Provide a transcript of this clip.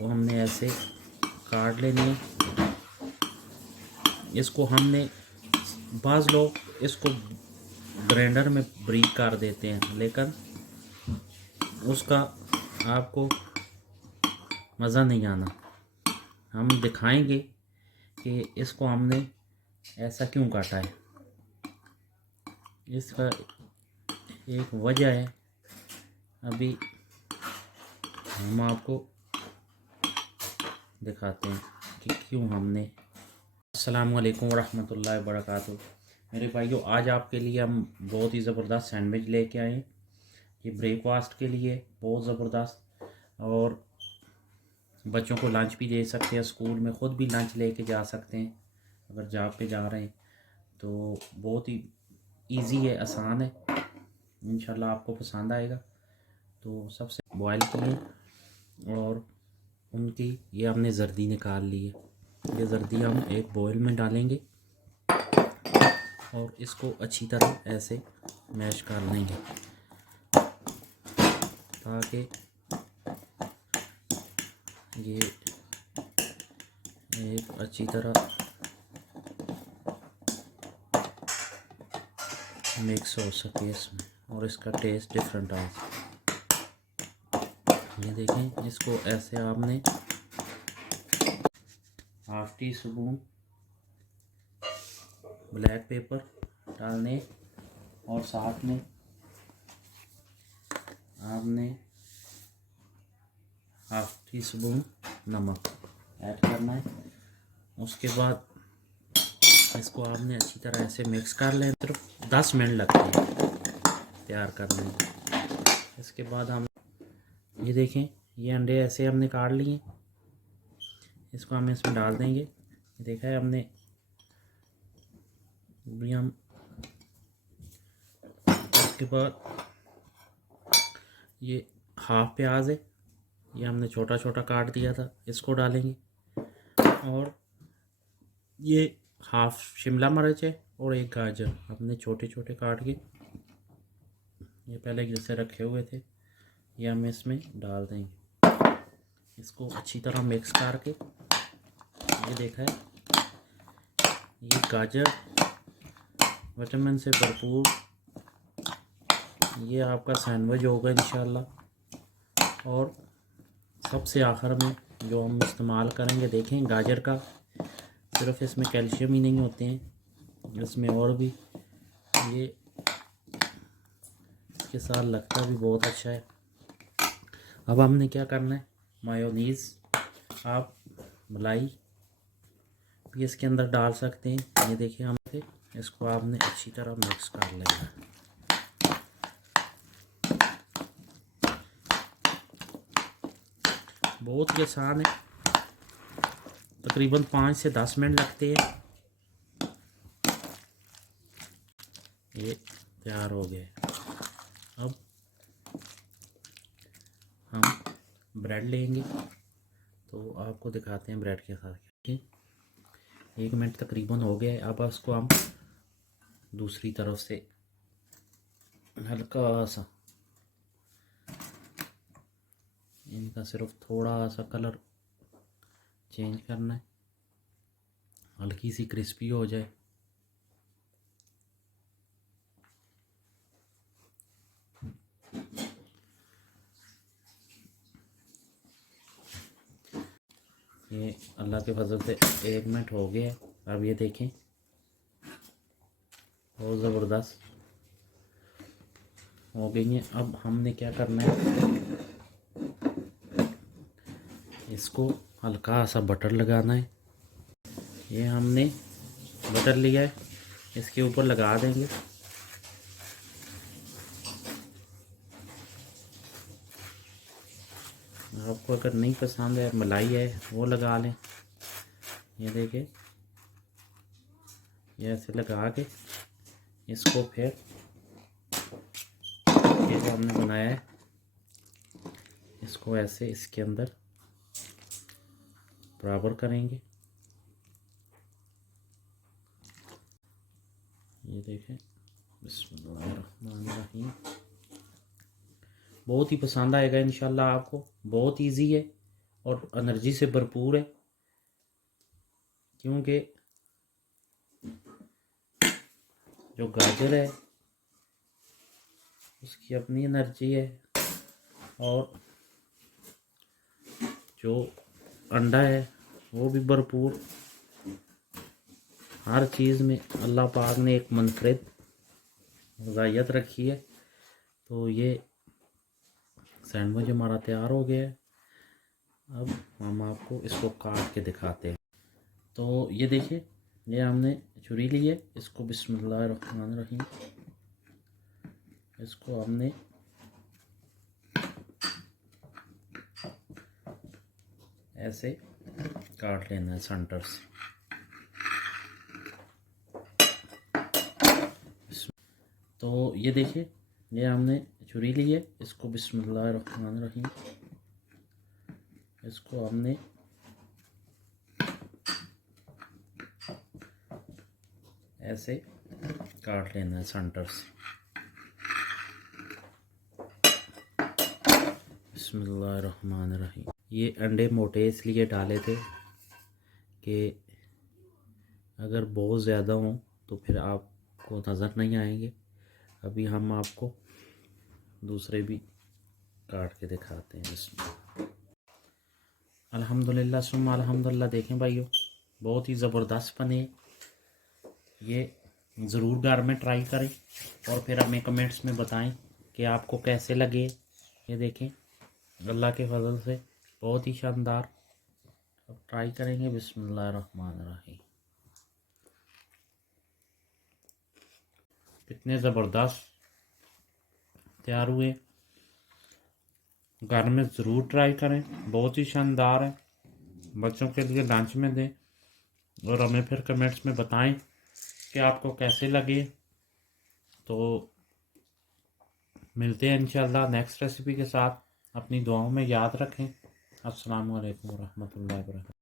इसको हमने ऐसे काट लेनी है। इसको हमने बाज़ लोग इसको ग्राइंडर में ब्रीक कर देते हैं, लेकिन उसका आपको मज़ा नहीं आना। हम दिखाएंगे कि इसको हमने ऐसा क्यों काटा है। इसका एक वजह है, अभी हम आपको दिखाते हैं कि क्यों हमने। अस्सलामु अलैकुम वरहमतुल्लाहि वबरकातुहू। मेरे भाइयों, आज आपके लिए हम बहुत ही ज़बरदस्त सैंडविच लेके आए हैं। ये ब्रेकफास्ट के लिए बहुत ज़बरदस्त, और बच्चों को लंच भी दे सकते हैं, स्कूल में ख़ुद भी लंच लेके जा सकते हैं अगर जॉब पे जा रहे हैं। तो बहुत ही इजी है, आसान है, इंशाल्लाह आपको पसंद आएगा। तो सबसे बॉयल किए और उनकी ये हमने जर्दी निकाल ली है। ये जर्दी हम एक बॉयल में डालेंगे और इसको अच्छी तरह ऐसे मैश कर लेंगे ताकि ये एक अच्छी तरह मिक्स हो सके इसमें और इसका टेस्ट डिफरेंट आए। ये देखें, इसको ऐसे आपने half tea spoon black pepper डालने और साथ में आपने हाफ टी स्पून नमक ऐड करना है। उसके बाद इसको आपने अच्छी तरह ऐसे मिक्स कर लें। सिर्फ 10 मिनट लगते हैं तैयार करने में। इसके बाद हम ये देखें, ये अंडे ऐसे हमने काट लिए, इसको हम इसमें डाल देंगे। देखा है हमने, भी हम इसके बाद ये हाफ प्याज है, ये हमने छोटा छोटा काट दिया था, इसको डालेंगे। और ये हाफ शिमला मिर्च है और एक गाजर हमने छोटे छोटे काट के ये पहले जैसे रखे हुए थे, ये हम इसमें डाल देंगे। इसको अच्छी तरह मिक्स करके, ये देखा है, ये गाजर विटामिन से भरपूर ये आपका सैंडविच होगा इंशाल्लाह। और सबसे आखिर में जो हम इस्तेमाल करेंगे, देखें, गाजर का सिर्फ इसमें कैल्शियम ही नहीं होते हैं, इसमें और भी ये इसके साथ लगता भी बहुत अच्छा है। अब हमने क्या करना है, मायोनीज़, आप मलाई भी इसके अंदर डाल सकते हैं। ये देखिए, हम इसको आपने अच्छी तरह मिक्स कर लेना है। बहुत ही आसान है, तकरीबन 5 से 10 मिनट लगते हैं। ये तैयार हो गया। अब हम ब्रेड लेंगे, तो आपको दिखाते हैं ब्रेड के साथ क्या। 1 मिनट तकरीबन हो गया है। अब इसको हम दूसरी तरफ से हल्का सा, इनका सिर्फ थोड़ा सा कलर चेंज करना है, हल्की सी क्रिस्पी हो जाए। ये अल्लाह के फजल से 1 मिनट हो गया है। अब ये देखें, बहुत ज़बरदस्त हो गई है। अब हमने क्या करना है, इसको हल्का सा बटर लगाना है। ये हमने बटर लिया है, इसके ऊपर लगा देंगे। आपको अगर नहीं पसंद है, मलाई है, वो लगा लें। ये देखिए, ये ऐसे लगा के इसको फिर ये जो हमने बनाया है, इसको ऐसे इसके अंदर बराबर करेंगे। ये देखें, बिस्मिल्लाहिर्रहमानिर्रहीम। बहुत ही पसंद आएगा इंशाल्लाह आपको। बहुत इजी है, और एनर्जी से भरपूर है, क्योंकि जो गाजर है उसकी अपनी एनर्जी है और जो अंडा है वो भी भरपूर। हर चीज़ में अल्लाह पाक ने एक मुनफरिद ग़िज़ाइयत रखी है। तो ये सैंडविच हमारा तैयार हो गया है। अब हम आपको इसको काट के दिखाते हैं। तो ये देखिए, ये हमने छुरी ली है, इसको बिस्मिल्लाहिर्रहमानिर्रहीम इसको हमने ऐसे काट लेना है सेंटर से। तो ये देखिए, ये हमने छुरी ली है, इसको बिस्मिल्लाहिर्रहमानिर्रहीम इसको हमने ऐसे काट लेना है सेंटर से। बिस्मिल्लाहिर्रहमानिर्रहीम। ये अंडे मोटे इसलिए डाले थे कि अगर बहुत ज़्यादा हों तो फिर आपको नज़र नहीं आएंगे। अभी हम आपको दूसरे भी काट के दिखाते हैं। इसमें अल्हम्दुलिल्लाह सुम्मा अल्हम्दुलिल्लाह। देखें भाइयों, बहुत ही ज़बरदस्त बने। ये ज़रूर घर में ट्राई करें और फिर हमें कमेंट्स में बताएं कि आपको कैसे लगे। ये देखें, अल्लाह के फजल से बहुत ही शानदार। अब ट्राई करेंगे। बिस्मिल्लाहिर्रहमानिर्रहीम। कितने ज़बरदस्त तैयार हुए। घर में ज़रूर ट्राई करें, बहुत ही शानदार है। बच्चों के लिए लंच में दें और हमें फिर कमेंट्स में बताएं कि आपको कैसे लगे। तो मिलते हैं इंशाल्लाह नेक्स्ट रेसिपी के साथ। अपनी दुआओं में याद रखें। अस्सलामु अलैकुम वरहमतुल्लाहि वबरकातुहू।